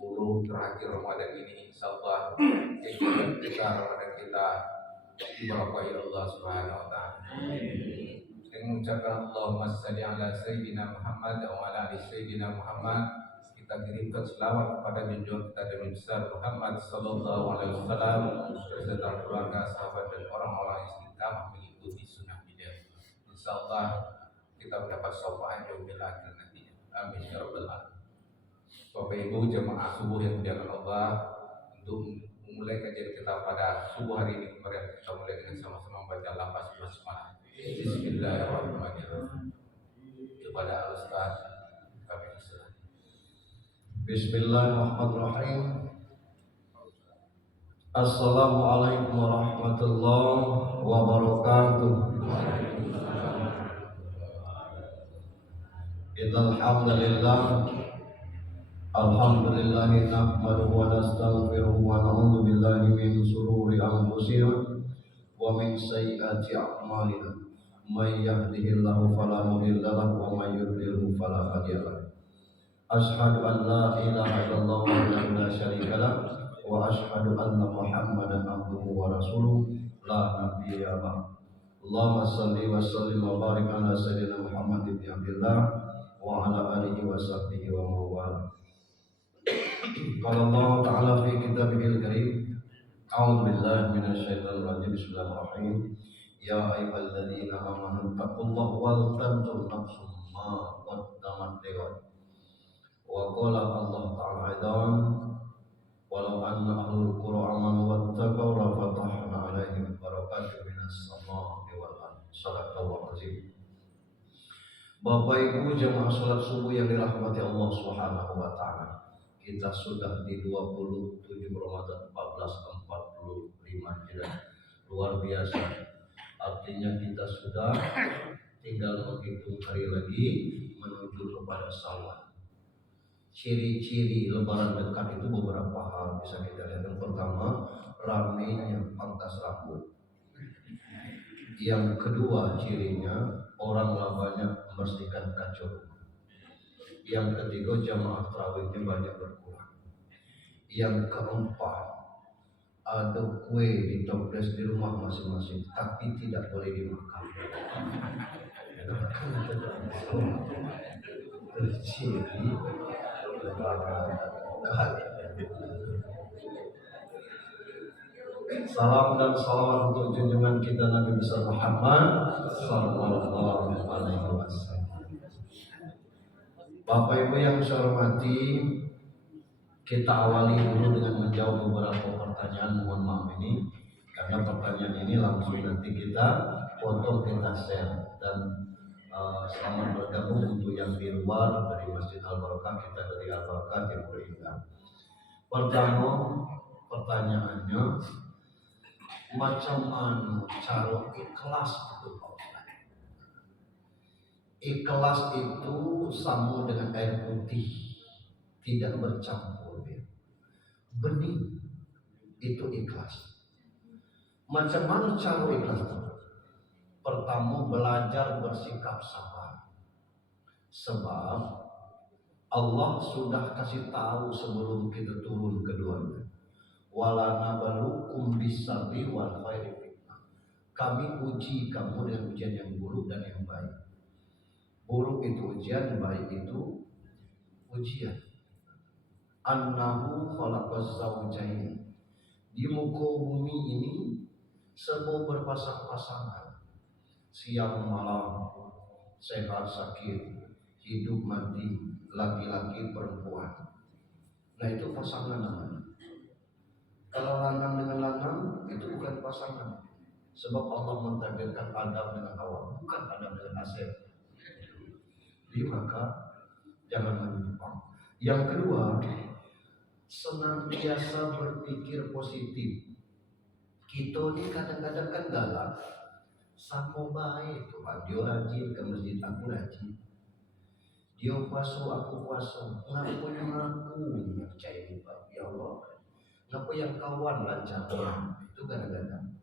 10 terakhir Ramadan ini, insyaallah kegiatan kita Ramadan kita diberkahi Allah Subhanahu wa taala. Dengan mengucapkan Allahumma shalli ala sayyidina Muhammad wa ala ali sayyidina Muhammad, kita kirimkan selawat kepada junjungan kita Nabi besar Muhammad sallallahu alaihi wasallam beserta keluarga, sahabat dan orang-orang yang istiqamah mengikuti sunnah beliau. Insyaallah kita mendapat syafaat yaumil akhir nantinya. Amin ya rabbal alamin. Bapak Ibu jemaah subuh yang dimuliakan Allah, untuk memulai kajian kita pada subuh hari ini, kemarin kita mulai dengan sama-sama membaca lafaz basmalah. Bismillahirrahmanirrahim. Kepada Al-Ustaz kami persilakan. Bismillahirrahmanirrahim. Assalamualaikum warahmatullahi wabarakatuh. Innal hamdalillah alhamdulillahi nahmaduhu wa nastaghfiruhu wa na'udzu billahi min shururi anfusina wa min sayyiati a'malina. May yahdihillahu fala mudilla lahu wa may yudlilhu fala hadiya lahu. Asyhadu an la ilaha illallah wahdahu la syarika lah wa asyhadu anna Muhammadan abduhu wa rasuluh la nabiyya ba'd. Allahumma shalli wa sallim wa barik ala sayyidina Muhammad ibn Abdullah wa ala alihi wa sahbihi wa mawala. Qala Allah ta'ala fi kitabihil karim, a'udzu billahi minasyaitonir rajim. Bismillahirrahmanirrahim. Ya ayyuhalladzina amanu taqullaha wal tanzur nafsum ma qaddamat lighad. Wa qala Allah ta'ala aidan, walau anna ahlul qura amanu wattaqaw la fatahna 'alaihim barakatin minas samaa'i wal ardh. Shadaqallahu azim. Bapak Ibu jemaah salat subuh yang dirahmati Allah Subhanahu wa taala. Kita sudah di 27 Ramadan 1445 Hijriah. Luar biasa. Artinya kita sudah tinggal menghitung hari lagi menuju kepada Syawal. Ciri-ciri lebaran dekat itu beberapa hal bisa kita lihat. Yang pertama, ramainya pangkas rambut. Yang kedua, cirinya orang banyak membersihkan kacau. Yang ketiga, jamaah tarawihnya banyak berkurang. Yang keempat, ada kue ditoples di rumah masing-masing, tapi tidak boleh dimakan. Ciri lebaran dekat. Salam dan salawat untuk junjungan kita Nabi besar Muhammad sallallahu alaihi wasallam. Bapak Ibu yang saya hormati, kita awali dulu dengan menjawab beberapa pertanyaan. Mohon maaf ini karena pertanyaan ini langsung nanti kita potong, kita share. Dan selamat bergabung untuk yang di luar dari Masjid Al-Barakah, kita dari Al-Barakah yang berindah. Pertama, pertanyaannya, macam mana cara ikhlas itu? Ikhlas itu sama dengan air putih, tidak bercampur. Bening itu ikhlas. Macam mana cara ikhlas itu? Pertama, belajar bersikap sabar. Sebab Allah sudah kasih tahu sebelum kita turun ke dunia. Wala nabalukum bisabri wal khairi fitnah. Kami uji kamu dengan ujian yang buruk dan yang baik. Buruk itu ujian, baik itu ujian. Annahu khalaqaz zawjain. Di muka bumi ini semua berpasang-pasangan. Siang malam, sehat sakit, hidup mati, laki-laki perempuan. Nah itu pasangan namanya. Kalau lanang dengan lanang itu bukan pasangan. Sebab Allah mentakdirkan Adam dengan Hawa, bukan Adam dengan Asep. Jadi maka jangan menyimpang. Yang kedua, senantiasa berpikir positif. Kita ini kadang-kadang kan galak. Sama baik Tuhan, dia rajin ke masjid, aku rajin. Dia puasa, aku puasa. Kenapa yang aku yang percaya ya Allah? Kenapa yang kawan lancarnya? Itu kadang-kadang.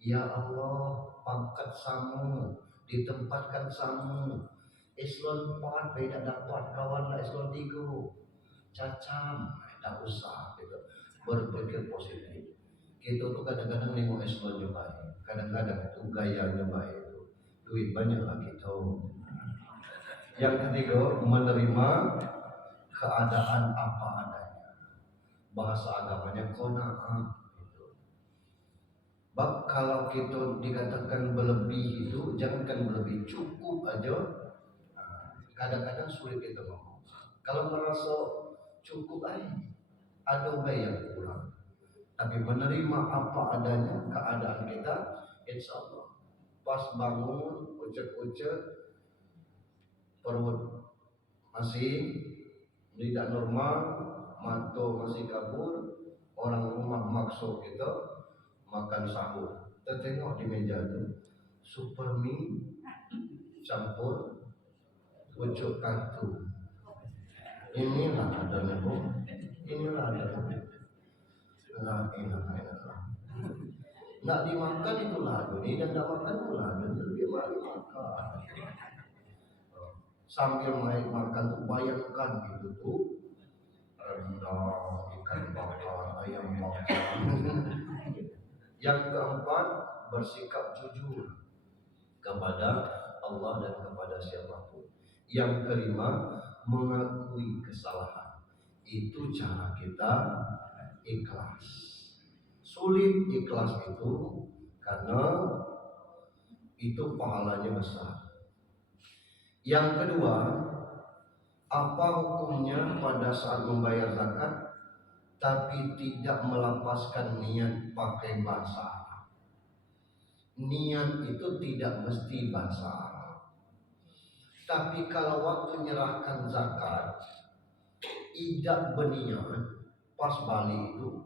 Ya Allah, pangkat sama, ditempatkan sama. Eselon 4 beda dapat, kawan lah eselon 3. cacam, tidak usah gitu. Berpikir positif. Kita tuh kadang-kadang nengok eselonnya baik, kadang-kadang itu gayanya baik itu duit banyak lah kita. Yang ketiga, menerima keadaan apa adanya. Bahasa agamanya qanaah. Bab kalau kita dikatakan berlebih itu jangankan berlebih, cukup aja. Kadang-kadang sulit kita ngomong. Kalau merasa cukup aja, ada yang kurang. Tapi menerima apa adanya keadaan kita, insya Allah. Pas bangun, ucek-ucek, perut masih tidak normal, mata masih kabur, orang rumah maksud kita makan sahur. Kita tengok di meja itu super mie campur pucuk kartu. Inilah adanya bu, inilah adanya. La ilaha illallah. Nak dimakan itu ladu, ini dan tak makan itu ladu. Lebih baik makan. Sambil makan tuh bayangkan gitu tuh rendang, ikan bakar, ayam bakar. Yang keempat, bersikap jujur kepada Allah dan kepada siapapun. Yang kelima, mengakui kesalahan. Itu cara kita ikhlas. Sulit ikhlas itu karena itu pahalanya besar. Yang kedua, apa hukumnya pada saat membayar zakat tapi tidak melapaskan niat pakai bahasa Arab? Niat itu tidak mesti bahasa Arab. Tapi kalau waktu menyerahkan zakat tidak berniat, pas balik itu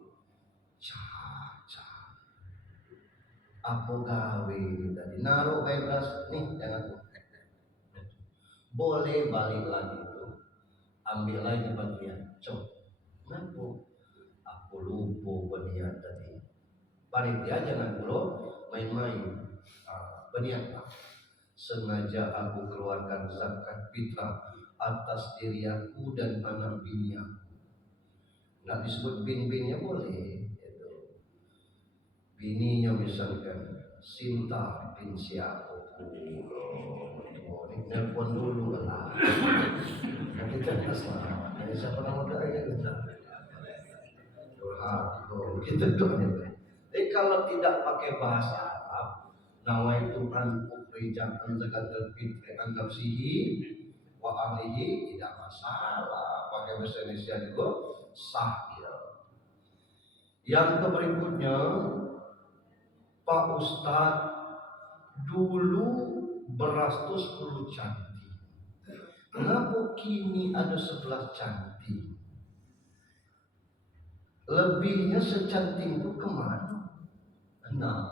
caca apa gawe tadi naruh bebas nih jangan boleh balik lagi itu ambil lagi bagian kenapa aku lupa berniat tadi panitia jangan dulu main-main berniat sengaja aku keluarkan zakat fitrah atas diri aku dan anak bini aku. Nggak disebut bin-binnya boleh itu. Bininya misalkan Sinta bin siapa nelpon dulu lah nanti cerdas lah siapa nama dia kita gitu dong. Kalau tidak pakai bahasa Arab nawaitu an ukhrijatan zakatul fitri anggap sihi wa ahlihi tidak masalah pakai bahasa Indonesia juga sah ya. Yang berikutnya Pak Ustadz dulu beras itu 10 cantik. Kenapa kini ada 11 cantik? Lebihnya secantik itu kemana? Nah,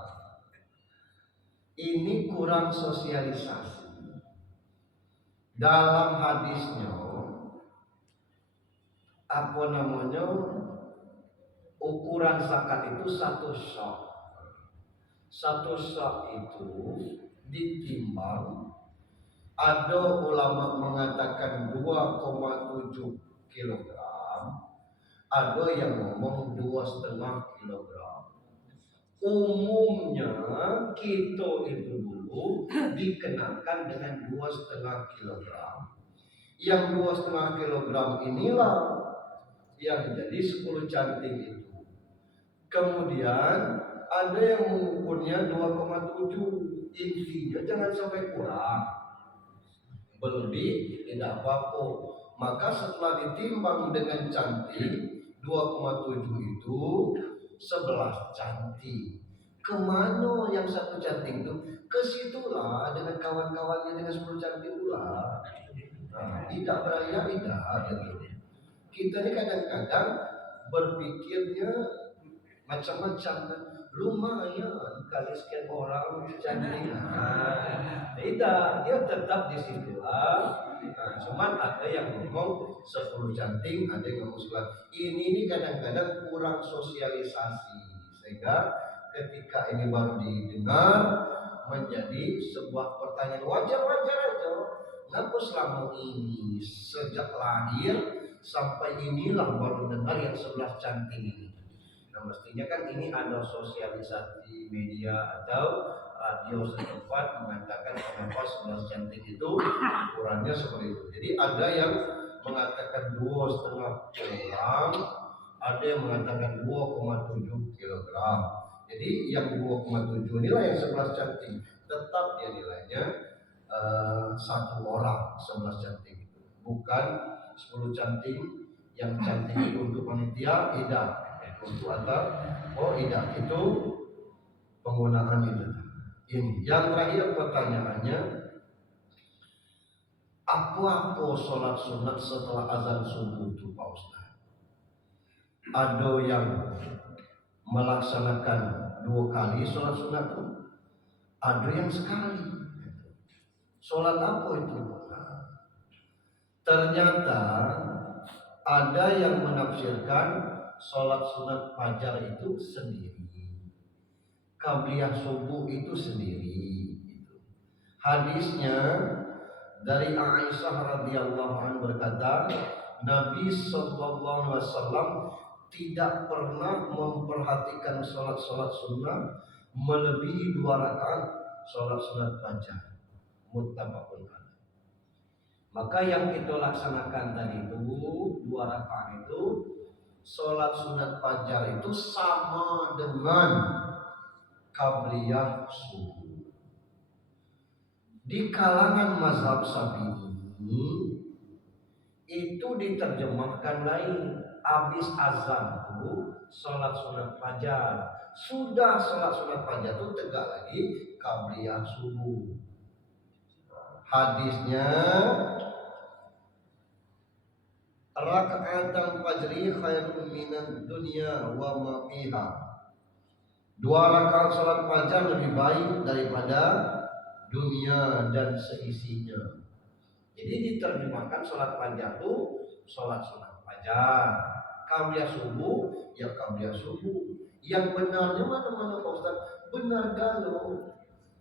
ini kurang sosialisasi. Dalam hadisnya apa namanya ukuran zakat itu 1 sok. 1 sok itu ditimbang. Ada ulama mengatakan 2,7 kilogram, ada yang ngomong 2,5 kilogram. Umumnya kita itu dulu dikenakan dengan 2,5 kilogram. Yang 2,5 kilogram inilah yang jadi 10 cantik itu. Kemudian ada yang mengukurnya 2,7. Intinya jangan sampai kurang. Berlebih tidak apa-apa. Maka setelah ditimbang dengan cantik 2,7 itu 11 cantik. Kemana yang 1 cantik itu? Kesitulah dengan kawan-kawannya dengan 10 cantik pula. Nah, tidak beraya tidak gitu. Kita ini kadang-kadang berpikirnya macam-macam kan. Lumayan kali sekian orang cantik. Tidak, dia tetap di situ. Cuman ada yang ngomong 10 cantik, ada yang ngomong 11. Ini kadang-kadang kurang sosialisasi sehingga ketika ini baru didengar menjadi sebuah pertanyaan wajar-wajar aja. Kenapa selama ini sejak lahir sampai inilah baru dengar yang 11 cantik ini. Nah mestinya kan ini ada sosialisasi media atau radio setempat mengatakan kenapa 11 cantik itu ukurannya seperti itu. Jadi ada yang mengatakan 2,5 kilogram, ada yang mengatakan 2,7 kilogram. Jadi yang 2,7 inilah yang 11 cantik. Tetap dia nilainya satu orang 11 cantik itu, bukan 10 cantik. Yang cantik itu untuk panitia tidak, untuk atap tidak, itu penggunaan itu. Ini yang terakhir pertanyaannya, apa sholat sunat setelah azan subuh itu Pak Ustaz? Ada yang melaksanakan 2 kali sholat sunat itu, ada yang sekali. Sholat apa itu? Ternyata ada yang menafsirkan sholat sunat fajar itu sendiri, qabliyah subuh itu sendiri. Hadisnya dari Aisyah radhiyallahu anha berkata, Nabi sallallahu alaihi wasallam tidak pernah memperhatikan sholat sunnah melebihi 2 rakaat sholat sunat fajar. Muttafaqun alaih. Maka yang kita laksanakan tadi itu 2 rakaat itu sholat sunat fajar itu sama dengan qabliyah subuh. Di kalangan mazhab Syafi'i itu diterjemahkan lain. Habis azan itu sholat sunat fajar. Sudah sholat sunat fajar itu tegak lagi qabliyah subuh. Hadisnya raka'atan fajri khairun minad dunya wa ma fiha. 2 rakaat salat fajar lebih baik daripada dunia dan seisinya. Jadi diterjemahkan salat fajar itu salat sunat fajar, qabliyah subuh ya qabliyah subuh. Yang benarnya mana-mana Pak Ustaz? Benar galau.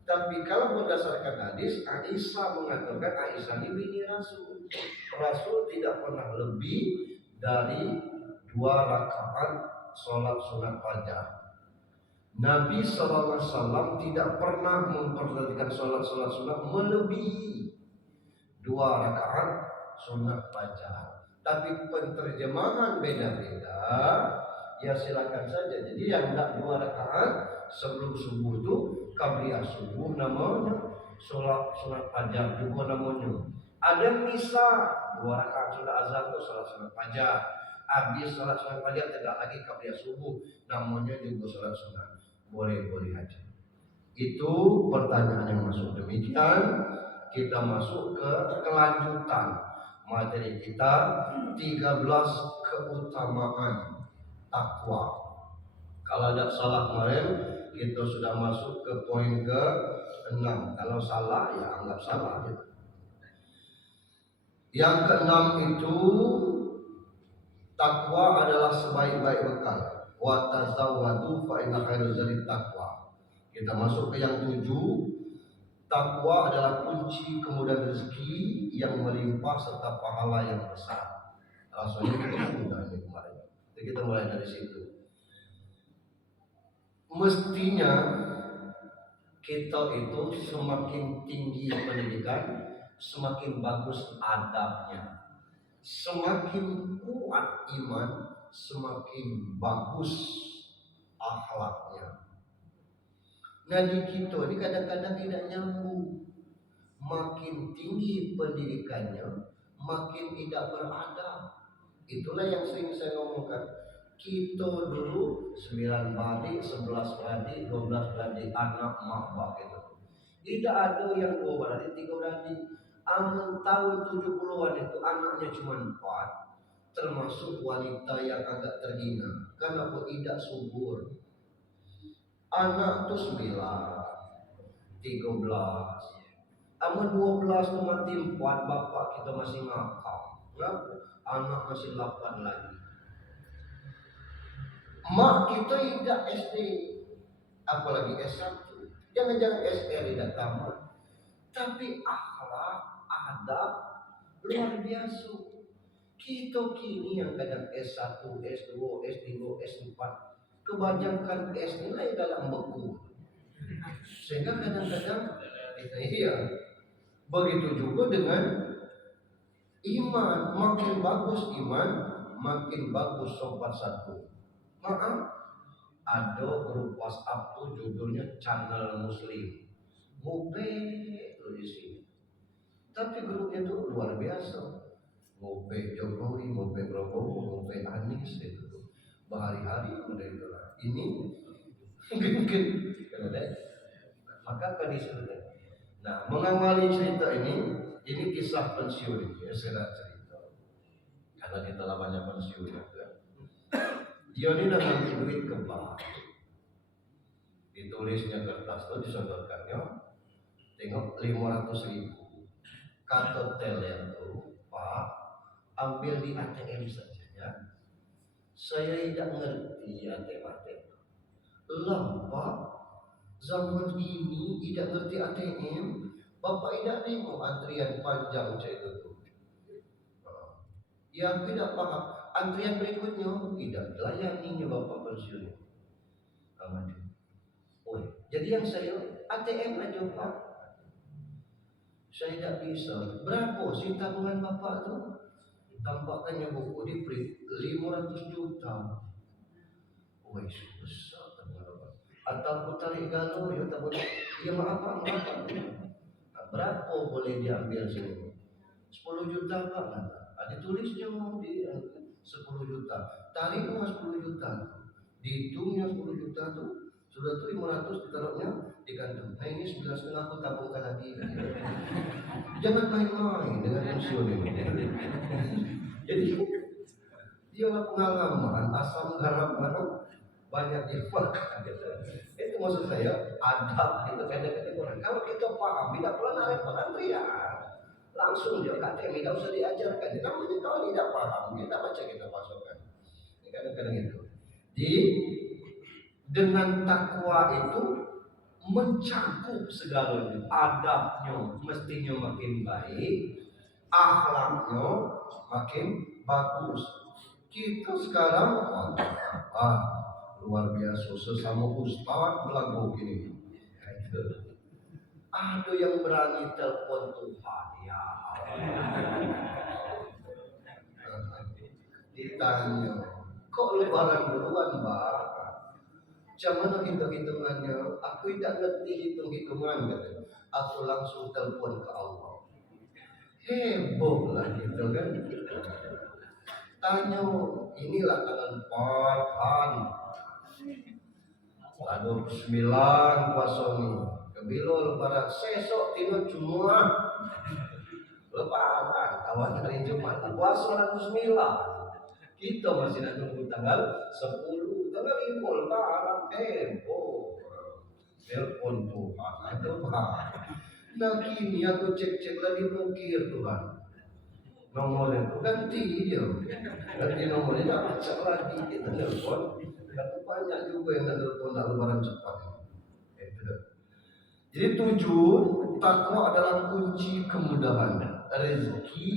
Tapi kalau berdasarkan hadis, Aisyah mengatakan, Aisyah ini bini Rasul. Rasul tidak pernah lebih dari 2 rakaat sholat sunat fajar. Nabi SAW tidak pernah memperhatikan sholat sunat melebihi 2 rakaat sunat fajar. Tapi penterjemahan beda-beda, ya silakan saja. Jadi yang tidak 2 rakaat sebelum subuh itu qabliyah subuh namanya, sholat sunat fajar juga namanya. Ada yang bisa 2 rakaat sudah azan itu sholat sunat fajar, habis sholat sunat fajar tidak lagi qabliyah subuh, namanya juga sholat sunat. Boleh-boleh aja. Itu pertanyaan yang masuk. Demikian kita masuk ke kelanjutan materi kita, 13 keutamaan takwa. Kalau tidak salah kemarin kita sudah masuk ke poin ke-6. Kalau salah ya anggap salah gitu. Yang ke-6 itu takwa adalah sebaik-baik bekal. Wa tazawwadu fa inna khairaz zadi taqwa. Kita masuk ke yang 7. Takwa adalah kunci kemudahan rezeki yang melimpah serta pahala yang besar. Rasanya kita sudah ini kemarin. Jadi kita mulai dari situ. Mestinya kita itu semakin tinggi pendidikan, semakin bagus adabnya. Semakin kuat iman, semakin bagus akhlaknya. Nah di kita ini kadang-kadang tidak nyambung. Makin tinggi pendidikannya, makin tidak beradab. Itulah yang sering saya ngomongkan. Kita dulu 9 beradik, 11 beradik, 12 beradik, anak mak bak itu. Tidak ada yang 2 beradik, 3 beradik. Amun tahun 70-an itu anaknya cuma 4, termasuk wanita yang agak terhina. Kenapa tidak subur? Anak itu 9, 13. Amun 12 itu mati 4, bapak kita masih ngakak. Anak masih 8 lagi. Mak kita tidak SD, apalagi S1, jangan-jangan SR tidak tamat. Tapi akhlak, adab luar biasa. Kita kini yang kadang S1, S2, S3, S4, kebanyakan S nilai dalam beku. Sehingga kadang-kadang iya. Begitu juga dengan iman, makin bagus iman, makin bagus sobat satu. Maaf, ada grup WhatsApp tuh judulnya channel Muslim. Ngope tuh di sini. Tapi grupnya tuh luar biasa. Ngope Jokowi, ngope Prabowo, ngope Anies itu tuh. Berhari-hari mereka lah. Ini mungkin maka tadi sudah. Nah, mengawali cerita ini kisah pensiun ya, saya cerita. Karena kita lah banyak pensiun juga. Dia ini dengan duit ke bank. Ditulisnya kertas itu disodorkannya. Tengok 500.000. Kata teller itu, Pak, ambil di ATM saja ya. Saya tidak ngerti ATM. Lah Pak, zaman ini tidak ngerti ATM. Bapak tidak nengok antrian panjang saya itu. Ya tidak paham. Antrian berikutnya tidak dilayaninya Bapak pensiun. Oh, jadi yang saya ATM aja Pak. Saya tidak bisa. Berapa sih tabungan Bapak itu? Tampaknya buku di print 500 juta. Wah, susah tabungan Bapak. Atau aku tarik galau ya tabungan. Ya maaf Pak. Berapa boleh diambil sini? 10 juta Pak. Ada tulisnya di 10 juta. Tariknya 10 juta. Dihitungnya 10 juta tuh. Sudah tuh 500 ditaruhnya di kantong. Nah ini 9,5 aku tabungkan lagi. Jangan main-main dengan pensiun ini. Jadi dia pengalaman asam garam banyak dimakan. Itu maksud saya adab itu kadang-kadang orang. Kalau kita paham tidak perlu narik antrian. Langsung dia KTM tidak usah diajarkan. Namanya kalau tidak paham kita baca kita masukkan. Ini kadang-kadang itu. Dengan takwa itu mencakup segalanya. Adabnya mestinya makin baik, akhlaknya makin bagus. Kita sekarang luar biasa sesama ustaz belagu gini. Ada yang berani telepon Tuhan ya ditanya, kok lebaran duluan Mbak? Cuman hitung-hitungannya, aku tidak ngerti hitung-hitungan katanya. Aku langsung telepon ke Allah. Heboh lah gitu kan. Tanya, inilah tanggal 4 ada 9 pasoni. Kebilo lebaran sesok tino Jumat. Lebaran kawan hari Jumat puasa lalu 9. Kita masih nak tunggu tanggal 10, tanggal 5 lebaran heboh. Telepon Tuhan ada Tuhan. Nah kini aku cek lagi blokir Tuhan. Nomornya itu ganti dia. Ganti nomornya tak baca lagi kita telepon. Tapi banyak juga yang telepon nak lebaran cepat. Jadi tujuan takwa adalah kunci kemudahan, rezeki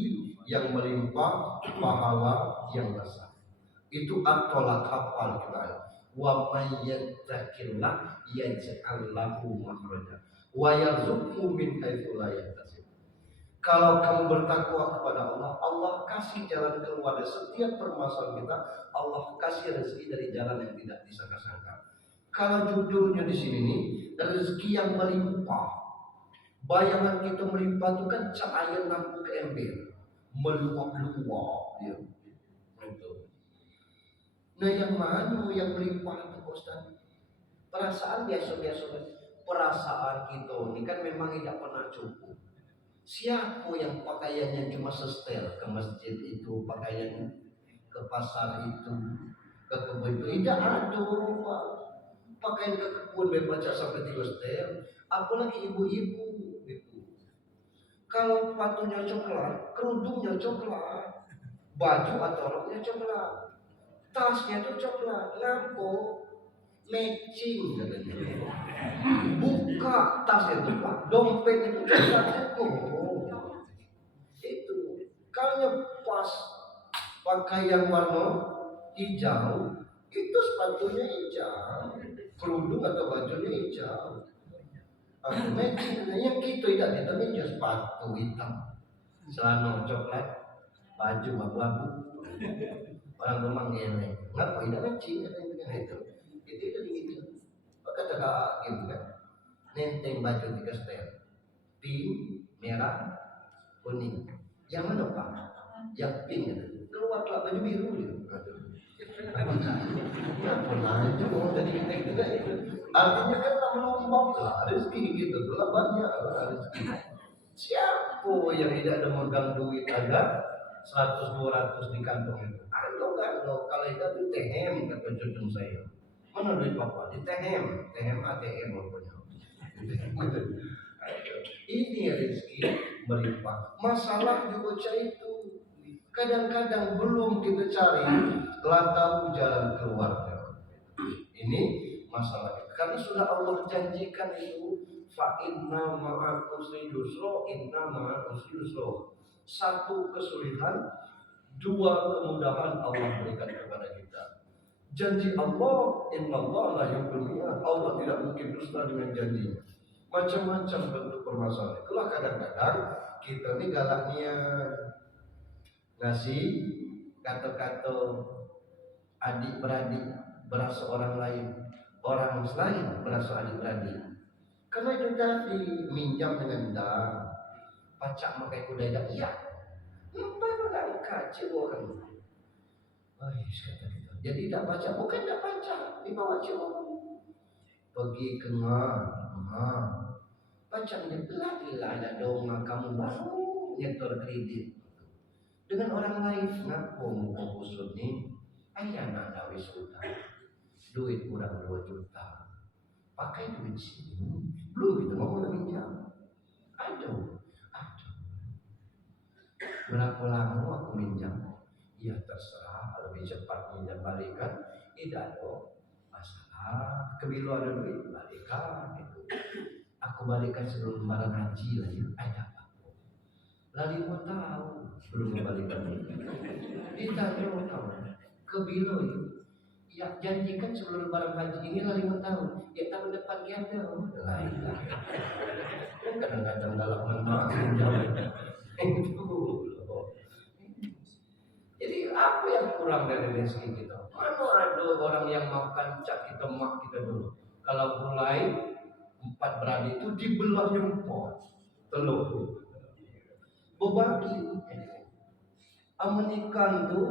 yang melimpah, pahala yang besar. Itu at-tolak hafal kita. Wa may yattaqillah yaj'al lahu makhraja wa yarzuqhu min haitsu la yahtasib. Kalau kamu bertakwa kepada Allah, Allah kasih jalan keluar dari setiap permasalahan kita. Allah kasih rezeki dari jalan yang tidak disangka-sangka. Kalau judulnya di sini nih, rezeki yang melimpah. Bayangan kita melimpah itu kan cahaya lampu ke ember, meluap-luap dia. Nah yang mana yang melimpah itu Ustaz? Perasaan biasa-biasa. Perasaan kita ini kan memang tidak pernah cukup. Siapa yang pakaiannya cuma setel ke masjid itu, pakaiannya ke pasar itu, ke kebun itu, tidak ada Pak. Pakaian ke kebun baca sampai 3 setel. Apalagi ibu-ibu itu. Kalau sepatunya coklat, kerudungnya coklat, baju atau roknya coklat, tasnya itu coklat, lampu matching katanya. Buka tasnya itu Pak, dompetnya itu coklat. Itu kalau pas pakai yang warna hijau, itu sepatunya hijau, kerudung atau bajunya hijau. Yang kita tidak meja sepatu hitam, celana coklat, baju abu-abu, orang rumah geleng. Ngapa tidak matching dengan itu? Itu gitu. Kata kak gitu kan, nenteng baju 3 setel, pink, merah, kuning. Yang mana pak? Yang pink itu. Keluarlah baju biru dia. Pernah itu mau tadi kita juga itu. Artinya kan melompong lah rezeki gitu, telah banyak rezeki. Siapa yang tidak ada megang duit ada 100-200 di kantong itu? Ando kan lo kalau itu tehem kata cucu saya. Mana duit papa? Di tehem, tehem ATM pokoknya. Ini rezeki melimpah. Masalah juga itu. Kadang-kadang belum kita cari, telah tahu jalan keluarnya. Ini masalahnya. Karena sudah Allah janjikan itu, fa inna ma'al usri yusra, inna ma'al usri yusra. Satu kesulitan, dua kemudahan Allah berikan kepada kita. Janji Allah, inna Allah la yukhlifu. Allah tidak mungkin dusta dengan janjinya. Macam-macam bentuk permasalahan. Itulah kadang-kadang kita ini galaknya ngasih kata-kata adik-beradik berasa orang lain, orang lain berasa adik-beradik. Karena itu tadi minjam dengan dah, pacak pakai kuda dah, iya. Nampak enggak kacau orang. Kata kita. Jadi tidak baca, bukan tidak baca, dibawa cuma pergi ke baca dia pelan-pelan ada dong kamu baru nyetor kredit. Dengan orang lain, ngaku muka busuk ni, ayah nak dawi sultan, duit kurang 2 juta, pakai duit sini, belum kita mau minjam, aduh, berapa lama aku minjam? Ya terserah, lebih cepat minjam balikan, tidak ada masalah, kebilu ada duit balikan, itu, aku balikan sebelum lebaran haji lagi, ada apa? Lalu mau tahu belum kembalikan. Ditanya kawan, kebilu itu, ya janjikan sebelum lebaran haji ini lalu mau tahu, ya tahun depan dia ada. Lain. Kadang-kadang dalam menang itu. Jadi apa yang kurang dari rezeki kita? Mana ada orang yang makan cak kita mak kita dulu. Kalau mulai 4 beradik itu dibelahnya 4 telur. Berbagi. Menikah itu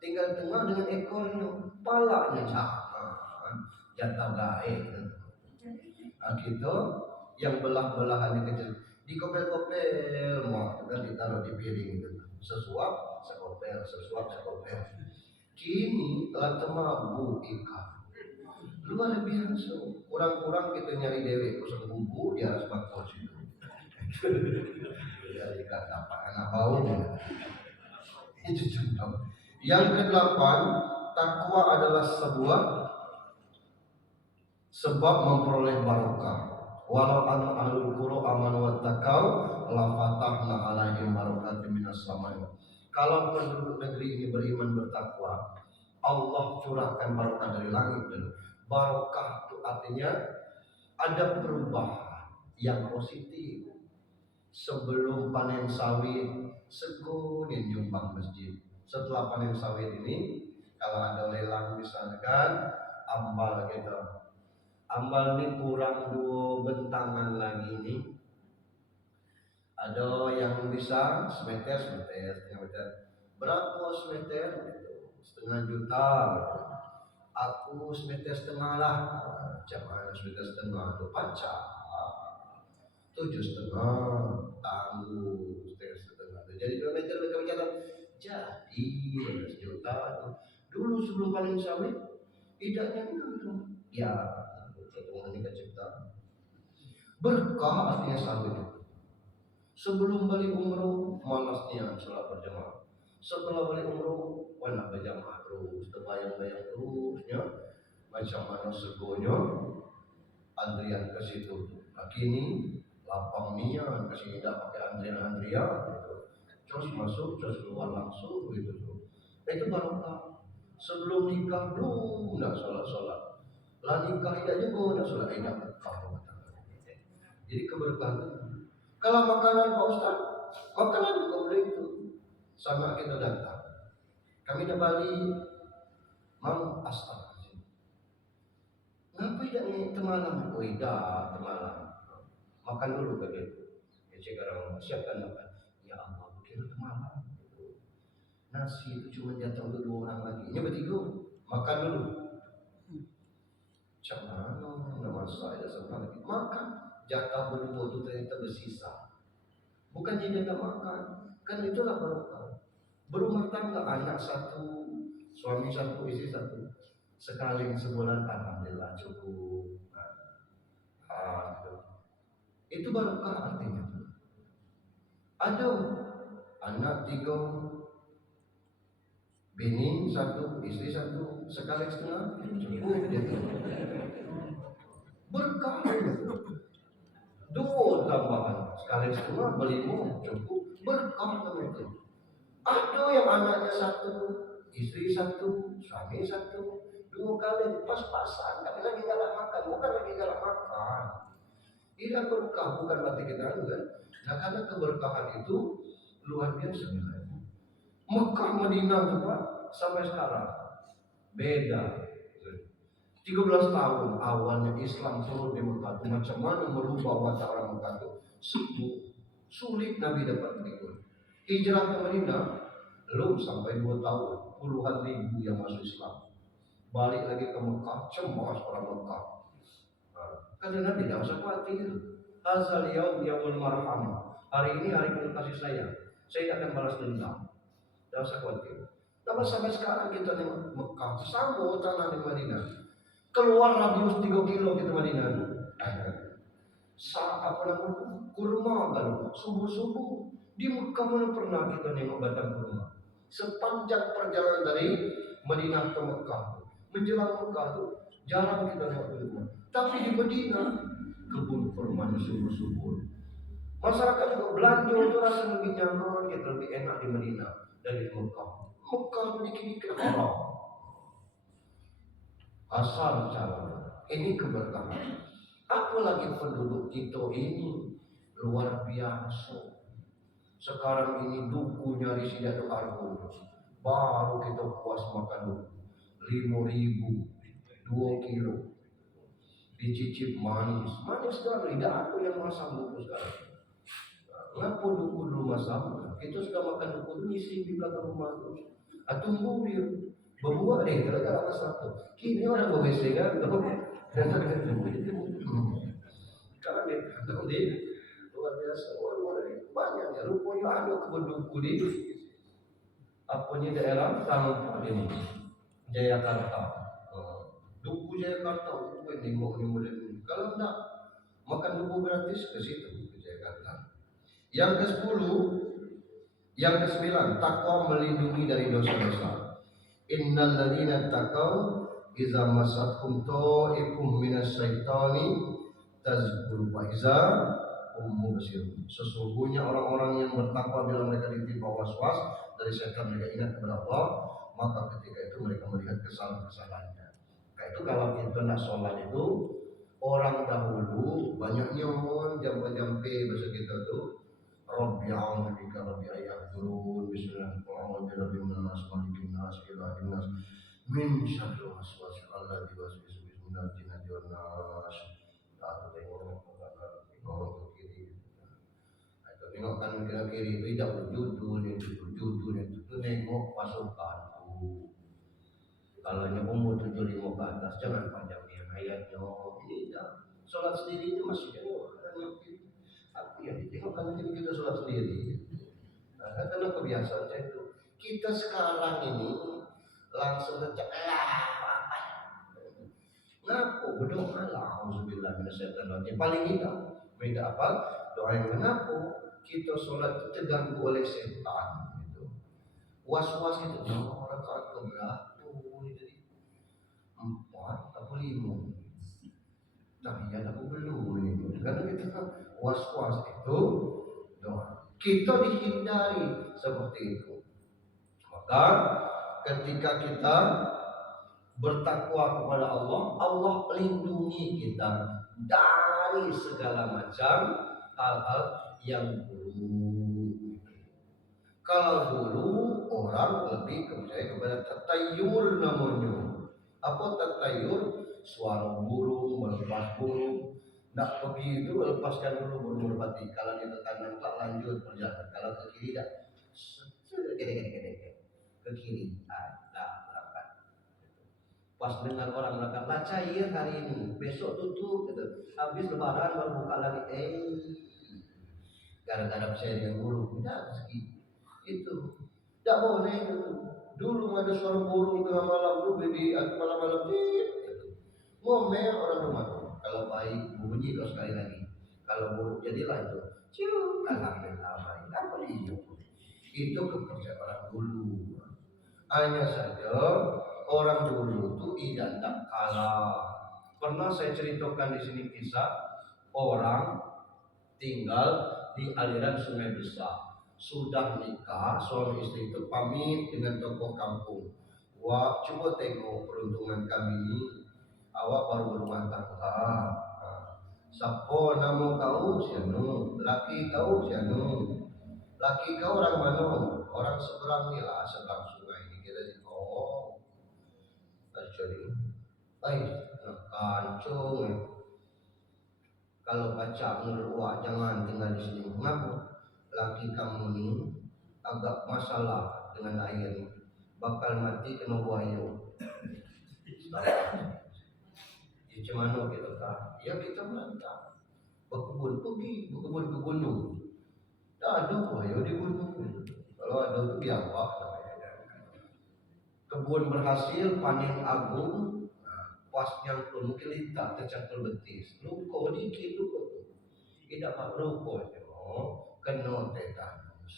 tinggal tengah dengan ekornya, palanya jangan jatah gaib. Gitu, yang belah-belahannya kecil, dikopel-kopel, mau kan ditaruh di piring itu, sesuap, sekopel, sesuap, sekopel. Kini telah temabuk ikan, luar biasa. Kurang-kurang kita nyari dewe, kusang bumbu di atas bakal situ. Jadi kata apa anak bau. Itu contoh. Yang ke-8, takwa adalah sebuah sebab memperoleh barokah. Walau ahlul qura amanu wattaqau la fatahna 'alaihim barakatin minas samai. Kalau penduduk negeri ini beriman bertakwa, Allah curahkan barokah dari langit. Dan barokah itu artinya ada perubahan yang positif. Sebelum panen sawit, sekun yang nyumbang masjid. Setelah panen sawit ini, kalau ada lelang misalkan, ambal gitu. Ambal ini kurang 2 bentangan lagi ini. Ada yang bisa semeter, setengah meter. Berapa semeter? Setengah juta. Aku semeter setengah lah. Jangan semeter setengah itu pacak. 7,5 tangguh setengah. Jadi 2 meter mereka bicara jadi 12 juta. Dulu sebelum panen sawit tidaknya itu ya hitungannya kecipta. Berkah artinya sawit. Sebelum balik umroh manasnya sholat berjamaah. Setelah balik umroh wajib berjamaah terus, terbayang-bayang terusnya macam mana segonya antrian ke situ. Kini lapang nian kesini tidak pakai antrian gitu. Terus masuk terus keluar langsung gitu. Itu barokah. Sebelum nikah belum nak sholat. Lah nikah ya juga nak sholat tidak berkah. Jadi keberkahan. Kalau makanan Pak Ustaz, makanan juga boleh itu. Sama kita datang. Kami di Bali, mau astaga. Ngapa tidak nih temalam? Oh tidak, temalam. Makan dulu begitu. Ya sekarang siapkan makan. Ya Allah, kira temalam. Nasi itu cuma jatuh dulu 2 orang lagi. Ini bertiga, makan dulu. Jangan, nggak masalah, ada sama lagi. Makan, jatah berdua itu ternyata bersisa. Bukan dia nggak makan, kan itulah barokah. Berumah tangga, anak 1, suami 1, istri 1. Sekali sebulan, alhamdulillah cukup. Gitu. Itu barokah artinya. Ada anak 3, bini 1, istri 1, sekali setengah cukup gitu. Berkah. 2 tambahan, sekali setengah beli cukup. Berkah itu. Ada yang anaknya 1, istri 1, suami 1, 2 kali pas-pasan. Tapi lagi galak makan, bukan lagi galak makan. Tidak berkah, bukan berarti kita kan. Nah karena keberkahan itu luar biasa nilainya. Mekah Madinah itu Pak, sampai sekarang beda. 13 tahun awalnya Islam turun di Mekah itu, macam mana merubah wajah orang Mekah itu sulit Nabi dapat berikut. Hijrah ke Madinah belum sampai 2 tahun, puluhan ribu yang masuk Islam. Balik lagi ke Mekah, cemas orang Mekah. Karena Nabi tidak usah khawatir. Hazal yaumul marhamah. Hari ini hari penuh kasih sayang. Saya tidak akan balas dendam. Tidak usah khawatir. Tapi sampai sekarang kita di Mekah, sama tanah di Madinah. Keluar radius 3 kilo kita Madinah. Saat apa namanya? Kurma kan, subuh-subuh. Di Mekah mana pernah kita nengok batang kurma? Sepanjang perjalanan dari Madinah ke Mekah, menjelang Mekah itu jarang kita nengok kurma. Tapi di Madinah kebun kurma subur-subur. Masyarakat juga belanja itu rasa lebih nyaman, kita lebih enak di Madinah dari Mekah. Mekah dikit-dikit haram. Asal cara ini keberkahan. Apalagi penduduk kita ini luar biasa. Sekarang ini duku nyari sidat karbo. Baru kita puas makan 5.000 2 kilo. Dicicip manis sekali. Tidak ada yang masam duku sekarang. Ngapa duku dulu masam? Kita sudah makan duku dulu isi di belakang rumah itu. Tunggu dia. Berbuat deh, ternyata apa satu. Kini orang berwc kan? Karena dia luar biasa, banyak ya. Rupanya ada kebun duku di apanya daerah Tangkap ini, Jayakarta. Duku Jayakarta, ini mau model. Kalau enggak makan duku gratis ke situ ke Jayakarta. Yang ke-10, yang ke-9, takwa melindungi dari dosa-dosa. Innal ladzina taqaw idza massatkum ta'ikum minas syaitani tazkuru wa idza hum mubsirun. Sesungguhnya orang-orang yang bertakwa bila mereka ditimpa waswas dari setan, mereka ingat kepada Allah, maka ketika itu mereka melihat kesalahan-kesalahannya. Nah, itu kalau kita nak sholat itu orang dahulu banyak nyaman jampe-jampe bahasa kita tuh Rabbi a'udzubika Rabbi ayahdurun bismillahirrahmanirrahim malikin nas ilahin nas min syarril waswasil alladzi yuwaswisu fi suduril jinnati wan nas. Atau tengok ke kiri. Atau tengok kanan ke kiri, tidak berjudul itu nengok pasukan. Kalau yang umur 75 ke atas jangan panjang yang ayatnya. Tidak. Sholat sendiri itu masih jauh. Ya, tengok kan kita sholat sendiri. Nah, karena kebiasaan saya itu, kita sekarang ini langsung ngecek apa? Ngaku berdoa lah, auzubillah minasyaitonir rajim. Paling tidak, beda apa? Doa yang ngaku kita sholat itu terganggu oleh setan. Gitu. Was-was itu, orang rakaat keberapa? Jadi 4 atau 5. Tahiyat aku belum ini. Karena kita was-was itu doa. Kita dihindari seperti itu. Maka ketika kita bertakwa kepada Allah, Allah lindungi kita dari segala macam hal-hal yang buruk. Kalau dulu orang lebih kepada tatayur namanya. Apa tatayur? Suara burung, melepas burung. Nak pergi itu lepaskan dulu burung merpati. Kalau di kanan tak lanjut berjalan. Kalau ke kiri tak ke kiri. Pas dengar orang belakang, lah cair hari ini, besok tutup gitu. Habis lebaran baru buka lagi. Gara-gara saya yang burung, tidak segitu. Itu tidak boleh itu. Dulu ada suara burung tengah malam tuh, di malam-malam ngomel orang rumah. Kalau baik bunyi kalau sekali lagi. Kalau buruk jadilah itu. Ciu, alhamdulillah baik. Apa itu kepercayaan orang dulu. Hanya saja orang dulu itu tidak kalah. Pernah saya ceritakan di sini kisah orang tinggal di aliran sungai besar. Sudah nikah, suami istri itu pamit dengan tokoh kampung. Wah, coba tengok peruntungan kami ini. Awak baru berumah tangga. Siapa nama kau? Sianu. Laki kau? Sianu. Laki kau orang mana? Orang seberang ni lah, seberang sungai ini. Kita di actually, kancung. Kalau baca menurut jangan tinggal di sini. Mengapa? Laki kamu ni agak masalah dengan air, bakal mati kena buaya. Macam mana kita kah? Ya kita melantang, berkebun pergi, berkebun ke gunung. Tak ada buaya di gunung. Kalau ada tu biawak namanya. Kebun berhasil, panen agung, pas yang pun mungkin litak tercatul betis. Luka dikit luka tu. Tidak mak luka je. Kena tetanus.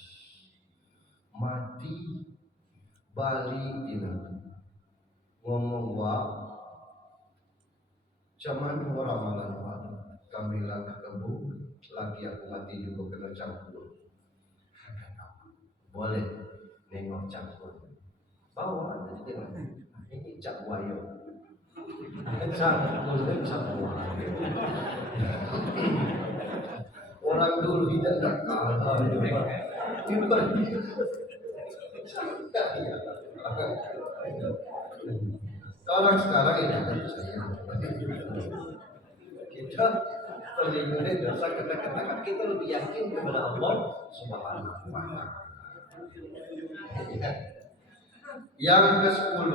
Mati balik tidak. Ngomong wak. Cuman orang malam kami lah ke kebun. Lagi aku mati juga kena campur. Boleh nengok campur. Bawa ada tengok. Ini cap buaya. Orang dulu tidak nakal. Orang sekarang ini ada saya. Kita terlindungi dosa kata-kata kita lebih yakin kepada Allah Subhanahu wa Ta'ala. Yang ke-10,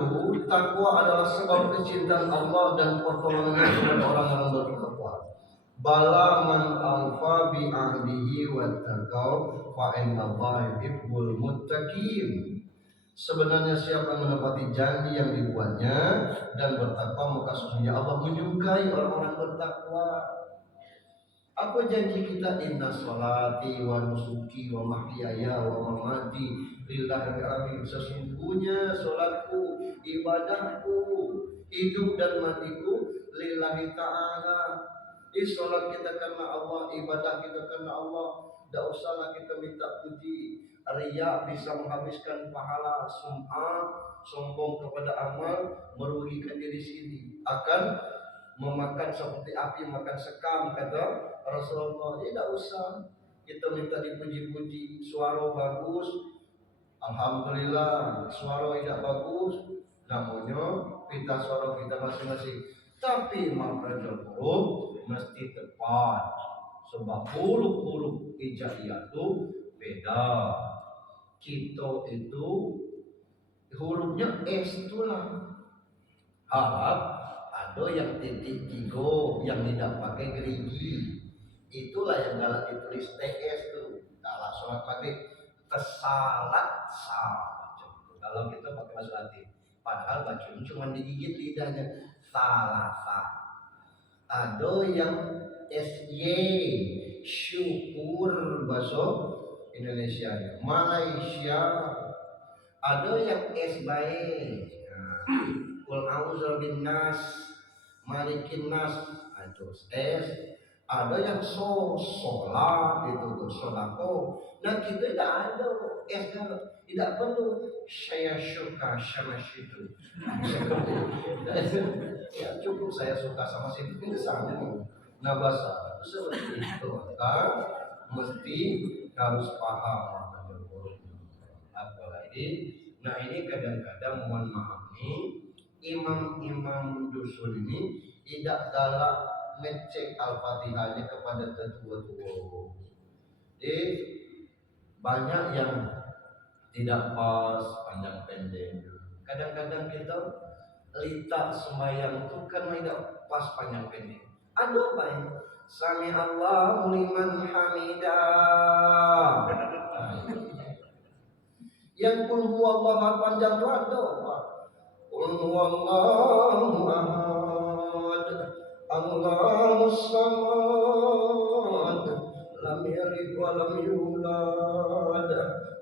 takwa adalah sebab kecintaan Allah dan pertolongan kepada orang-orang bertakwa. Bala man awfa bi ahdihi wattaqau fa innallaha yuhibbul muttaqin. Sebenarnya siapa yang menepati janji yang dibuatnya dan bertakwa, maka sesungguhnya Allah menyukai orang-orang bertakwa. Apa janji kita? Inna sholati wa nusuki wa mahyaya wa mamati lillahi alamin. Sesungguhnya sholatku, ibadahku, hidup dan matiku lillahi ta'ala. Sholat kita karena Allah, ibadah kita karena Allah. Tidak usahlah kita minta puji. Riya bisa menghabiskan pahala, sum'ah, sombong kepada amal, merugikan diri sendiri. Akan memakan seperti api makan sekam, kata Rasulullah. Tidak usah kita minta dipuji-puji. Suara bagus, alhamdulillah. Suara tidak bagus, namanya pita suara kita masing-masing. Tapi makhrajul huruf mesti tepat. Sebab huruf-huruf hijaiyah itu beda. Kita itu hurufnya S itulah. Harap ada yang titik tiga yang tidak pakai gerigi. Itulah yang galak ditulis TS tuh. Kalau sholat maghrib tersalat salah. Kalau kita pakai bahasa Latin, padahal bacanya cuma digigit lidahnya. Salah. Ada yang SY, syukur bahasa Indonesia, Malaysia. Ada yang S baik. Qul a'udzu bin nas, malikin nas, itu S. Ada yang sholat itu sodako. Nah kita tidak ada, tidak perlu saya suka sama situ. Ya cukup saya suka sama situ itu sama. Nah bahasa seperti itu kan mesti harus paham apalagi. Nah ini kadang-kadang mohon maaf nih imam-imam dusun ini tidak galak ngecek al-fatihahnya kepada tetua-tua. Jadi banyak yang tidak pas panjang pendek. Kadang-kadang kita litak sembahyang itu karena tidak pas panjang pendek. Ada apa ya? Sami Allahu liman hamidah. Yang qul huwallahu panjang itu ada apa? Qul huwallahu ahad. Allahus samad. Lam yalid wa lam yulad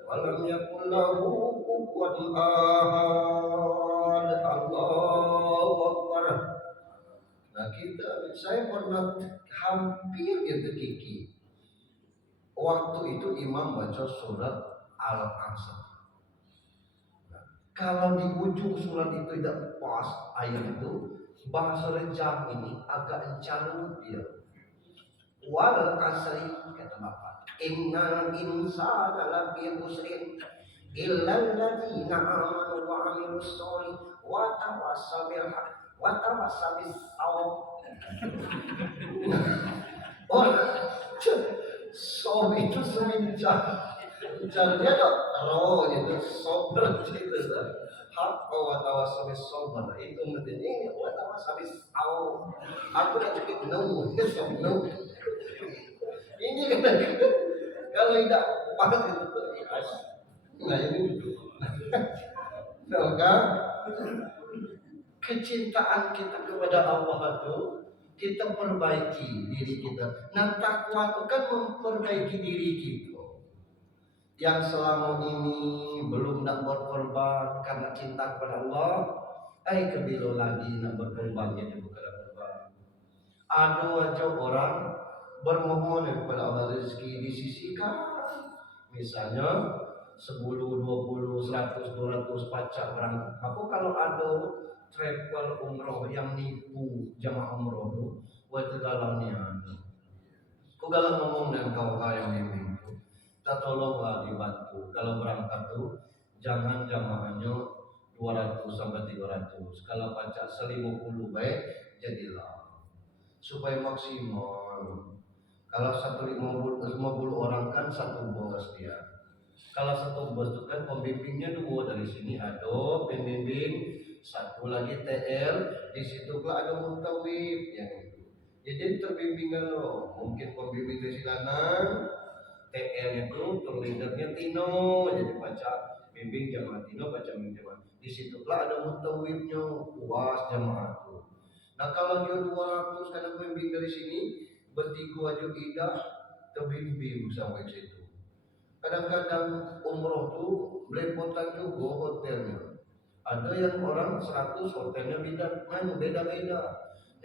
wa lam yakul lahu kufuwan ahad. Allahu akbar. Nah saya pernah hampir gitu kiki. Waktu itu imam baca surat Al-Asr. Kalau di ujung surat itu tidak pas ayat itu, bahasa rejang ini agak carut dia. Wal asri kata Bapak, innal insana lafi khusrin illa alladziina aamanu wa 'amilus sholih wa tawassaw bil haqq wa tawassaw bis shawab. Oh, sob itu semenjak dia tuh roh itu sober itu hak wa tawassaw bis sabr itu mungkin ini wa tawassaw bis shawab. Aku udah cukup no. Ini kadang-kadang kalau tidak pas itu ikhlas. Nah ini maka kecintaan kita kepada Allah itu kita perbaiki diri kita. Nah takwa itu kan memperbaiki diri kita. Yang selama ini belum nak berkorban karena cinta kepada Allah, kebilo lagi nak berkorban jadi bukan berkorban. Ada aja orang bermohon kepada Allah rezeki disisihkan, misalnya 10, 20, 100, 200 pacak berangkat. Aku kalau ada travel umroh yang nipu jamaah umroh itu, waktu dalamnya, aku kalau ngomong dengan kau yang bimbing, kita tolonglah dibantu. Kalau berangkat tuh jangan jamaahnya 200 sampai 300. Kalau pacak 150 baik jadilah supaya maksimal. Kalau 150 orang kan satu bos dia. Kalau satu bos itu kan pembimbingnya 2 dari sini ada pembimbing, satu lagi TL, di situ pula ada mutawib yang itu. Jadi terbimbingan loh. Mungkin pembimbing dari silanan, TL itu terlidernya Tino, jadi baca bimbing jamaah Tino, baca bimbing jamaah. Di situ pula ada mutawibnya, puas jamaah itu. Nah kalau dia 200 karena pembimbing dari sini, bertiga aja idah terbimbing sampai situ. Kadang-kadang umroh tuh belepotan juga hotelnya. Ada yang orang 100 hotelnya beda-beda.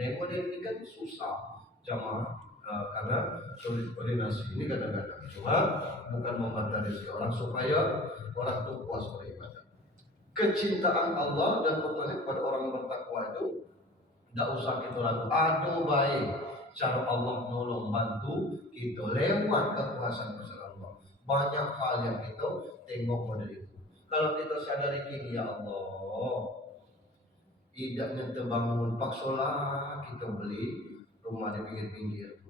Yang model ini kan susah jamaah karena sulit koordinasi ini kadang-kadang. Cuma bukan membatasi rezeki orang supaya orang tuh puas beribadah. Kecintaan Allah dan pokoknya kepada orang bertakwa itu tidak usah kita ragu. Aduh baik cara Allah menolong bantu kita lewat kekuasaan Allah. Banyak hal yang kita tengok model itu. Kalau kita sadari kini ya Allah, idaknya terbangun paksolah kita beli rumah di pinggir-pinggir.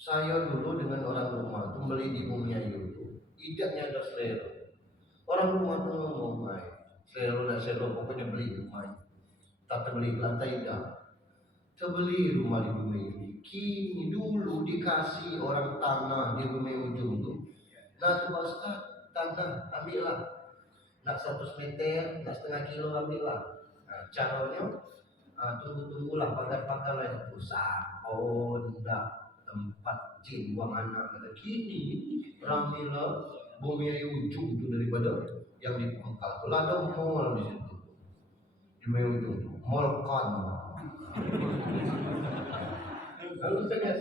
Saya dulu dengan orang rumah itu beli di Bumi Ayu itu, idaknya ada selera. Orang rumah itu ngomong, selera pokoknya beli rumah. Tak beli lantai dah. Terbeli rumah di Bumi ini. Kini dulu dikasih orang tanah di Bumi ujung tu. Nah tu Ustaz, tanah ambillah. Nak 100 meter, nak setengah kilo ambillah. Nah, caranya tunggu-tunggulah pagar-pagar lain. Usah, ndak tempat jin buang anak. Kata kini ramailah Bumi ujung tu daripada yang di Pangkal. Kalau ada mall di situ. Di ujung tu, mall kan. Lalu saya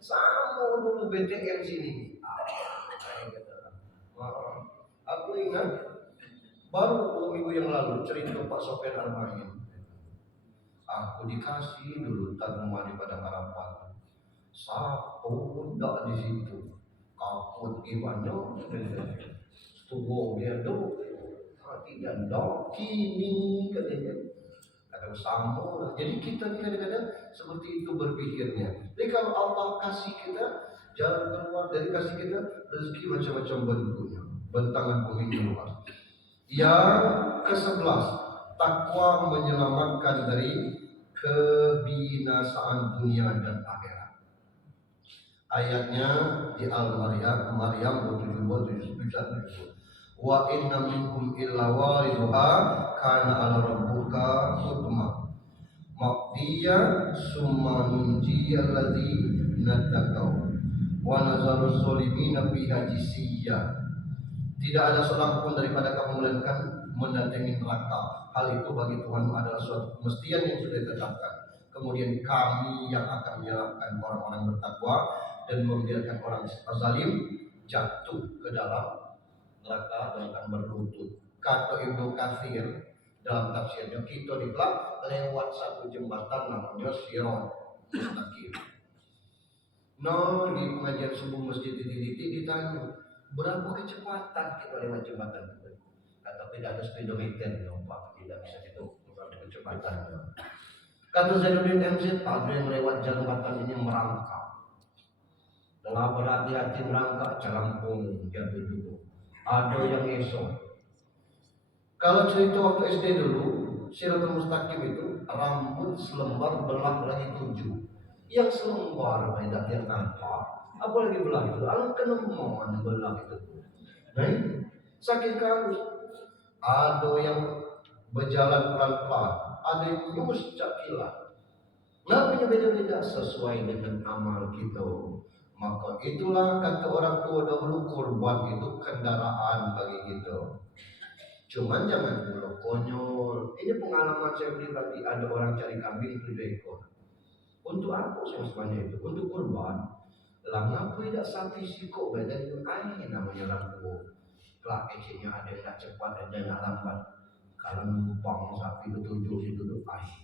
sama dulu BTN sini. Saya kata, aku ingat baru 2 minggu yang lalu cerita Pak Sofian Armain. Aku dikasih dulu tanaman di Padang Harapan. Satu dak di situ. Kaput gimana? Tubuh dia dok. Tidak dok kini katanya. Kadang sama. Jadi kita kadang-kadang seperti itu berpikirnya. Jadi kalau Allah kasih kita jalan keluar dari kasih kita rezeki macam-macam bentuknya, bentangan pemilik luas. Yang ke-11, takwa menyelamatkan dari kebinasaan dunia dan akhirat. Ayatnya di Al-Maryam 72 wa inna minkum illa wariduha kana ala rabbuka hutma maqdiya summa nunjiyal ladzi nattaqau wa nazaru zolimina fiha jisiyya. Tidak ada seorang pun daripada kamu melainkan mendatangi neraka. Hal itu bagi Tuhan adalah suatu kemestian yang sudah ditetapkan. Kemudian kami yang akan menyelamatkan orang-orang bertakwa dan membiarkan orang zalim jatuh ke dalam neraka dan akan berlutut. Kata Ibnu Katsir dalam tafsirnya, kita dikelak lewat satu jembatan namanya Sirat Mustaqim. Di pengajian subuh masjid titik-titik ditanya, berapa kecepatan kita lewat jembatan itu? Kata tidak ada speedometer, Pak, tidak bisa dihitung berapa kecepatan. Kata Zainuddin MZ, ada yang lewat jembatan ini merangkak. Telah berhati-hati merangkak, celampung jatuh juga. Ada yang esok. Kalau cerita waktu SD dulu, Siratul Mustaqim itu rambut selembar belah lagi 7. Yang selembar tidak yang nampak. Apalagi belah itu, alam kenemuan belah itu. Nah, sakit halus. Ada yang berjalan pelan-pelan, ada yang lurus cakilah. Namanya beda-beda sesuai dengan amal kita. Maka itulah kata orang tua dahulu, kurban itu kendaraan bagi kita. Cuman jangan dulu konyol. Ini pengalaman saya pribadi, ada orang cari kambing 7 ekor. Untuk apa semuanya itu? Untuk kurban. Lah ngapa tidak sapi siko beda dengan air namanya lampu. Kelak ecenya ada yang tak cepat, ada yang tak lambat. Kalau numpang sapi itu 7 itu air.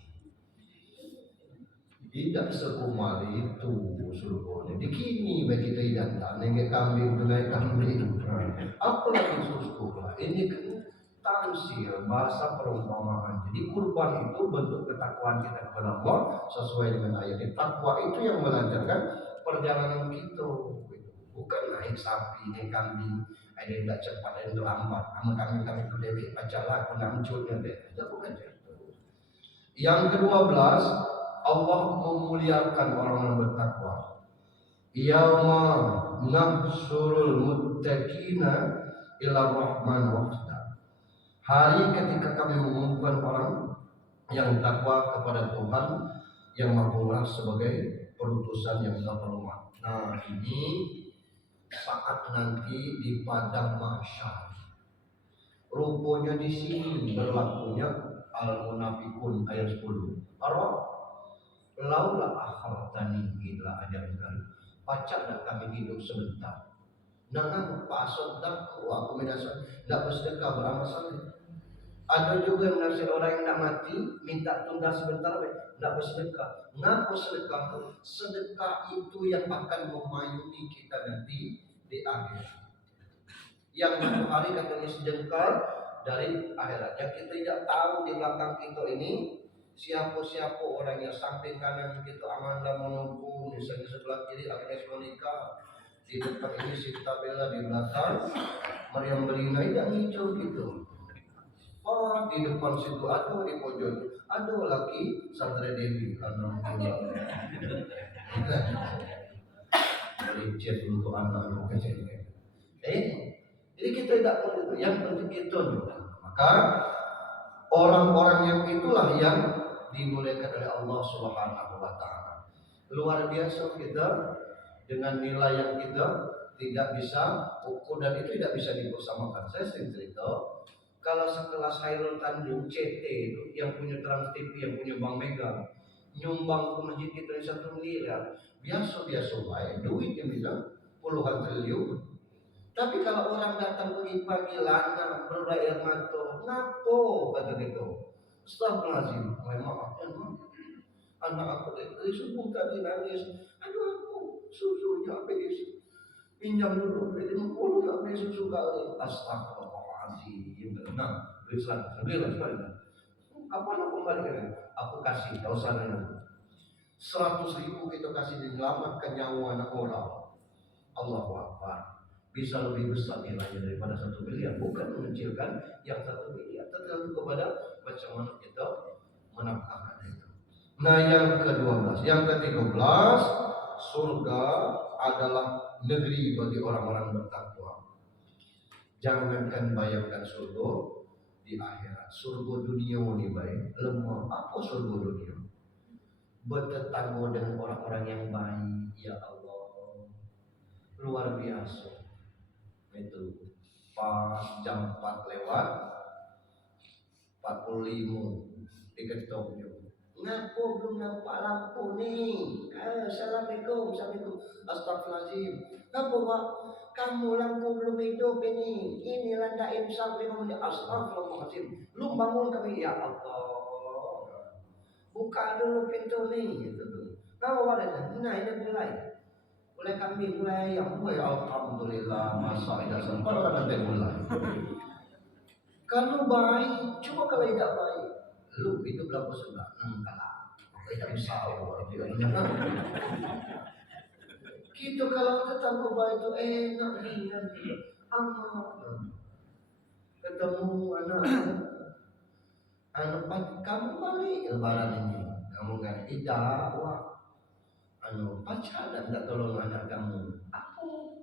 Tidak sekumal itu surganya. Dikini bagi kita tidak nengek kambing itu naik kambing. Apa lagi surga? Ini kan tamsil, bahasa perumpamaan. Jadi kurban itu bentuk ketakwaan kita kepada Allah sesuai dengan ayat. Takwa itu yang melancarkan perjalanan kita. Bukan naik sapi, naik kambing. Ada yang tidak cepat, ada yang terlambat. Kami itu dari pacalah, kena mencurnya deh. Itu bukan itu. Yang ke-12, Allah memuliakan orang-orang bertakwa. Yauma nahsurul muttaqina ila rahman wafda. Hari ketika kami mengumumkan orang yang takwa kepada Tuhan yang Maha sebagai perutusan yang terhormat. Nah, ini saat nanti di padang mahsyar. Rupanya di sini berlakunya Al-Munafiqun ayat 10. Arwah laula akhartani ila ajalin qarib. Pacak dak kami hidup sebentar. Nangan pasok dak aku medasan dak bersedekah beramal saleh. Ada juga yang menafsir orang yang nak mati minta tunda sebentar dak bersedekah. Ngaku sedekah? Sedekah itu yang akan memayungi kita nanti di akhirat. Yang satu hari katanya sejengkal dari akhirat. Yang kita tidak tahu di belakang kita ini siapa-siapa orang yang samping kanan kita Amanda menunggu, misalnya sebelah kiri Agnes Monica, di depan ini Sita Bella, di belakang Maryam Belina, tidak hijau gitu. Oh, di depan situ ada, di pojok ada lagi Sandra Dewi, alhamdulillah. Licin untuk anak-anak kecil. Jadi kita tidak perlu itu, yang penting itu juga. Maka orang-orang yang itulah yang dimuliakan oleh Allah Subhanahu wa taala. Luar biasa kita dengan nilai yang kita tidak bisa ukur dan itu tidak bisa dipersamakan. Saya sering cerita, kalau sekelas Hairul Tanjung CT itu yang punya Trans TV, yang punya Bank Mega, nyumbang ke masjid kita 1 miliar, biasa-biasa baik, duitnya bisa puluhan triliun. Tapi kalau orang datang pagi-pagi lana berair mata, ngapo kata gitu? Astagfirullahaladzim, maaf ya, anak aku dari subuh tadi nangis, aduh aku susunya habis, pinjam dulu, jadi 50 habis susu kali. Astagfirullahaladzim, nah, berilah. Kapan aku kembalikan? Aku kasih, tahu sana 100.000 kita kasih diselamatkan nyawa anak orang. Allahu Akbar. Bisa lebih besar nilainya daripada 1 miliar. Bukan mengecilkan yang 1 miliar, tergantung kepada bagaimana kita menafkahkan itu. Nah, yang ke-12, yang ke-13, surga adalah negeri bagi orang-orang bertakwa. Jangankan bayangkan surga di akhirat, surga dunia ini baik lemah. Apa surga dunia? Bertetangga dengan orang-orang yang baik, ya Allah, luar biasa. Itu pas jam 4 lewat 45 diketoknya, ngapo belum nampak lampu nih? Assalamualaikum. Astagfirullahaladzim. Ngapo pak? Kamu lampu belum hidup ini landak imsak 5 menit. Astagfirullahaladzim. Lu bangun kami, ya Allah, buka dulu pintu nih gitu tuh. Nah ini mulai kambing, mulai ayam. Alhamdulillah, masa tidak sempat nanti mulai. Kalau baik, coba kalau tidak baik, lu itu berapa sudah? Kalah, tidak bisa. Gitu kalau tetangga baik itu enak ringan, aman. Ketemu anak kamu balik lebaran ini, kamu kan tidak, wah. Pacaran tak tolong anak kamu. Aku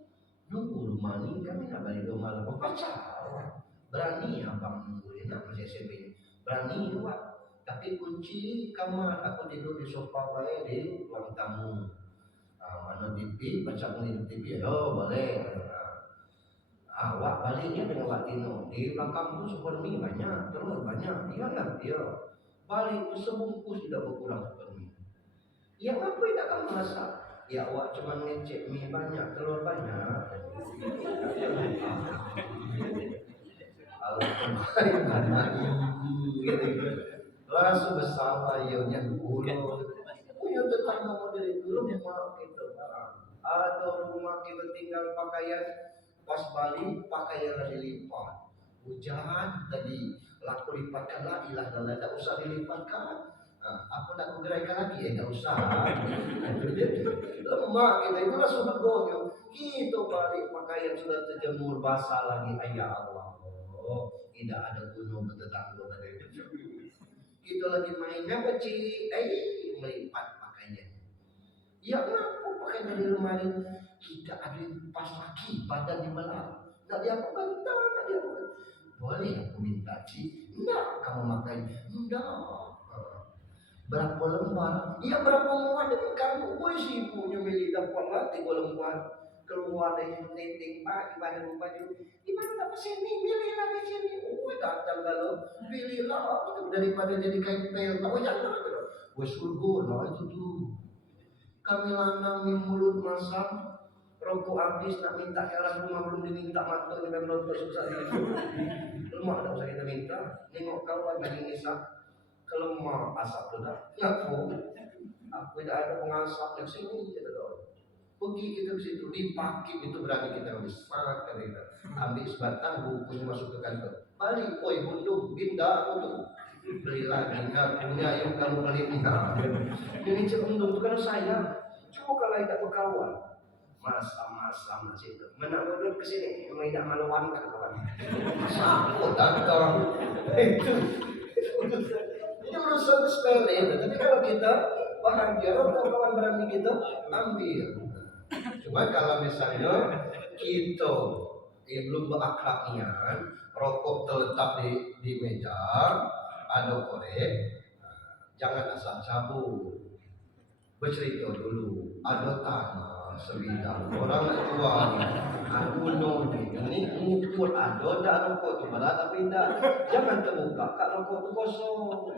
nunggu rumah ni kami nak balik rumah lah. Pacaran berani abang nunggu dia nak masih SMP. Berani buat. Tapi kunci kamar aku tidur di sofa baik di ruang tamu. Mana TV, baca di TV. Oh boleh. Awak baliknya dengan Wak Tino. Di belakang tu super mie banyak, telur banyak. Dia lah dia. Balik tu sebungkus tidak berkurang super mie. Ya apa tidak kamu merasa? Ya awak cuma ngecek mie banyak, telur banyak. Langsung besar ayamnya dulu. Punya tetangga model dulu memang kita. Ada rumah kita tinggal pakaian pas balik pakaian dilipat. Hujan tadi laku lipatkan lagi lah, tidak usah dilipatkan. Aku nak menggeraikan lagi, tak usah. Lemak kita, itulah surganya. Kita balik pakaian sudah terjemur basah lagi, ya Allah. Tidak ada gunung bertetangga dari itu. Kita lagi mainnya kecil, melipat pakaian. Ya kenapa pakaian di lemari tidak ada yang pas lagi, badan dibelah. Nak dia apa bentar, nak dia apa? Boleh aku minta cik, enggak kamu makan, enggak. Berapa lembar? Iya berapa muat dengan kamu? Gue sih punya milih dapat latih gue lembar. Keluar dari titik pak ibadah baju. Gimana dapat sini? Pilihlah di sini. Datang kalau pilihlah daripada jadi kain pel. Oh jangan. Gue surga lah itu tuh. Kami lanang mulut masak. Rokok habis nak minta ke orang rumah belum diminta mantu dengan rokok susah itu. Rumah tak usah kita minta. Nengok kawan lagi ngisap. Kalau mau asap sudah, ngaku aku tidak ada pengasap yang sini kita tahu. Pergi kita ke situ, dipakai itu berani kita habis sangat kita ambil sebatang bukunya masuk ke kantor. Balik, oi bundung, pindah untuk beli lagi, nggak punya yang kalau beli minyak. Ini bundung itu kan saya, coba kalau tidak berkawan. Masa masih itu, mana bodoh ke sini, memang tidak maluan kan kawan. Aku datang itu. Ini menurut saya sepele, tapi kalau kita bahagia, kawan berani kita ambil. Cuma kalau misalnya kita belum berakhlaknya, rokok terletak di meja, ada korek, jangan asal cabut. Bercerita dulu, ada tanah sebidang orang tua aku noni ini mengukur ada tak rokok tu malah tapi tak jangan terbuka kak rokok tu kosong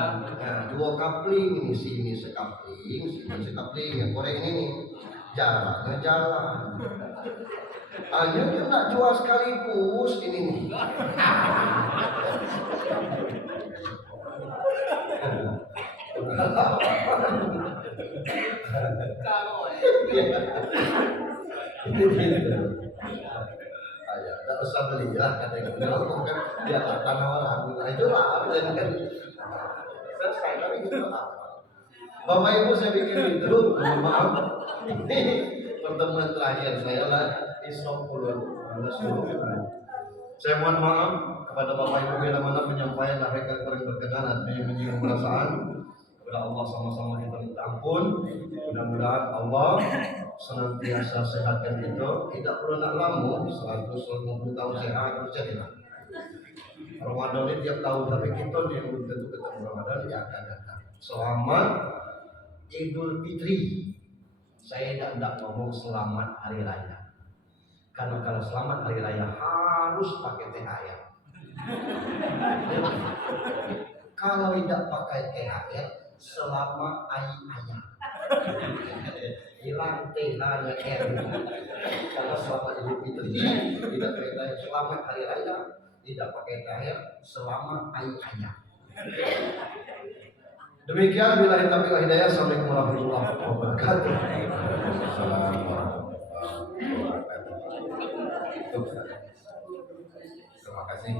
Nah, dua kapling ini sini sekapling, sini sekapling. Yang korek ini nih, jaraknya jalan. Hanya dia nak jual sekaligus ini nih. Ayah, tak usah beli lah katanya. Kalau kan dia tanah orang, nah itulah kan selesai tapi itu apa? Bapak Ibu saya bikin itu, mohon maaf. Ini pertemuan terakhir saya lah di Sokolo. Saya mohon maaf kepada Bapak Ibu bila mana penyampaian mereka kurang berkenan atau yang menyinggung perasaan. Kepada Allah sama-sama kita minta ampun. Mudah-mudahan Allah senantiasa sehatkan itu. Tidak perlu nak lama, 150 tahun sehat terus jadilah. Ramadan ini tiap tahun, tapi kita yang belum tentu ketemu Ramadan ya akan datang. Selamat Idul Fitri. Saya tidak ngomong selamat hari raya. Karena kalau selamat hari raya harus pakai THR. Kalau tidak pakai THR, selama ayah hilang THR. Karena selamat Idul Fitri tidak pakai THR. Selamat hari raya tidak pakai THR selama ayah. Demikian bila kita pilih hidayah. Assalamualaikum warahmatullahi wabarakatuh. Assalamualaikum warahmatullahi wabarakatuh. Terima kasih.